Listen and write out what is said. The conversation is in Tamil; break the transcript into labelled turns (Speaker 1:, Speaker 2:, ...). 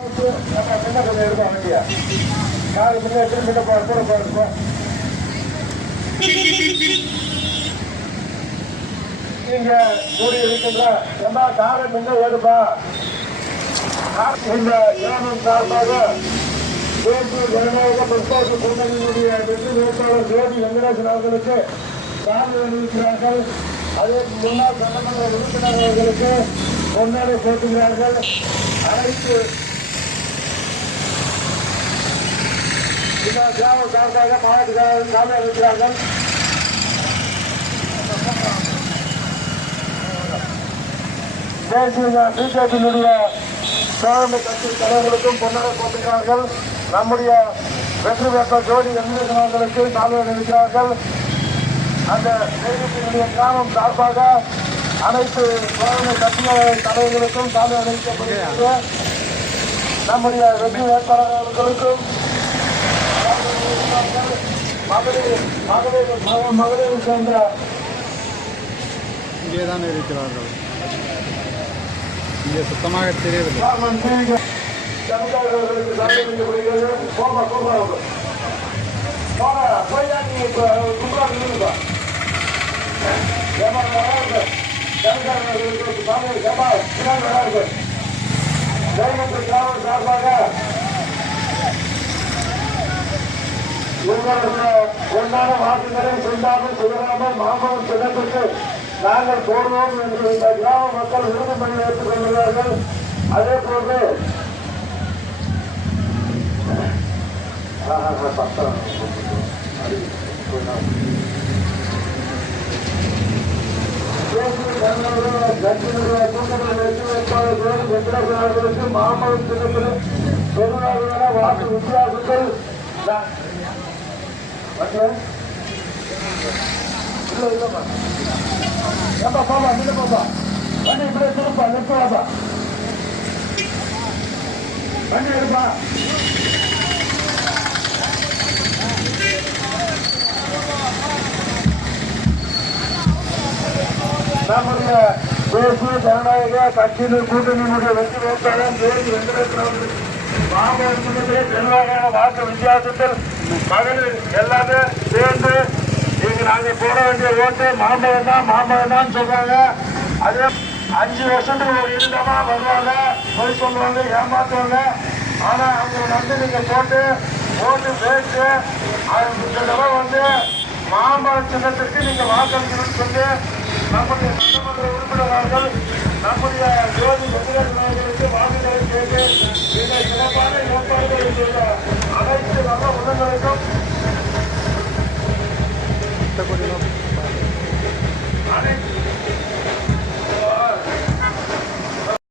Speaker 1: முன்ன கொஞ்சம் எடுப்போம் வண்டியா காரு முன்ன எடுத்து முன்ன போ கூட போயிருப்போம் நீங்க கூடி இருக்கின்ற எல்லா காரை முன்ன எடுப்பா இந்த கிராமம் சார்பாக தேசிய ஜனநாயக முற்போக்கு கூட்டணியினுடைய வெற்றி வேட்பாளர் ஜோதி வெங்கடேசன் அவர்களுக்கு சார்பு முன்னாள் சட்டமன்ற உறுப்பினர் அவர்களுக்கு போட்டுகிறார்கள் அனைத்து இந்த சார்பாக மாவட்ட சார்பு அறிவிக்கிறார்கள் தேசிய பிஜேபியினுடைய தோழமை கட்சி தலைவர்களுக்கும் பொன்னரை போட்டுகிறார்கள் நம்முடைய வெற்றி பெற்ற ஜோடி வெங்கடேசன் அவர்களுக்கு அளிக்கிறார்கள் அந்த தேசியத்தினுடைய கிராமம் சார்பாக அனைத்து தோழமை கட்சி தலைவர்களுக்கும் தாழ்வு அளிக்கப்படுகிறது நம்முடைய வெற்றி வேட்பாளர்களுக்கும் மகளிர் மகளிர் மகளிர் சேர்ந்த
Speaker 2: இங்கே தான் இருக்கிறார்கள் இங்கே சுத்தமாக தெரியவில்லை
Speaker 1: ஒன்றான வாக்குகளை சொல்லாமல் சுதராமல் மாமலம் சின்னத்திற்கு நாங்கள் போடுவோம் என்று இந்த கிராம மக்கள் உறுதிமொழி ஏற்றுக் கொள்கிறார்கள் அதே போன்று மாமலம் வாக்கு வித்தியாசங்கள் வாக்கு வித்தியாசத்தில் இல்ல ஏப்பா பாப்பா நின்று பாப்பா வண்டி இப்படியே திருப்பா நிற்கலாப்பா வண்டி எடுப்பா நம்முடைய தேசிய ஜனநாயக கட்சியின் கூட்டணியினுடைய வெற்றி வேட்பாளர் ஜோதி வெங்கடேஸ்வரன் அவர்கள் மாமல்லத்திலே பெருவாரியான வாக்கு வித்தியாசத்தில் மகளிர் எல்லாமே சேர்ந்து இங்க நாங்க போட வேண்டிய ஓட்டு மாம்பழம் தான் மாம்பழம் தான் சொல்றாங்க. அதே அஞ்சு வருஷத்துக்கு ஒரு இருந்தமா வருவாங்க போய் சொல்லுவாங்க ஏமாத்துவாங்க. ஆனா அவங்க வந்து நீங்க போட்டு ஓட்டு பேச்சு இந்த தடவை வந்து மாம்பழ சின்னத்திற்கு நீங்க வாக்களிக்கணும்னு சொல்லி நம்முடைய சட்டமன்ற உறுப்பினர்கள் நம்முடைய ஜோதி வெங்கடேசன் அவர்களுக்கு வாக்குகளை கேட்டு இந்த சிறப்பான ஏற்பாடுகள் செய்தார். அனைத்து நல்ல உள்ளங்களுக்கும் அனைத்து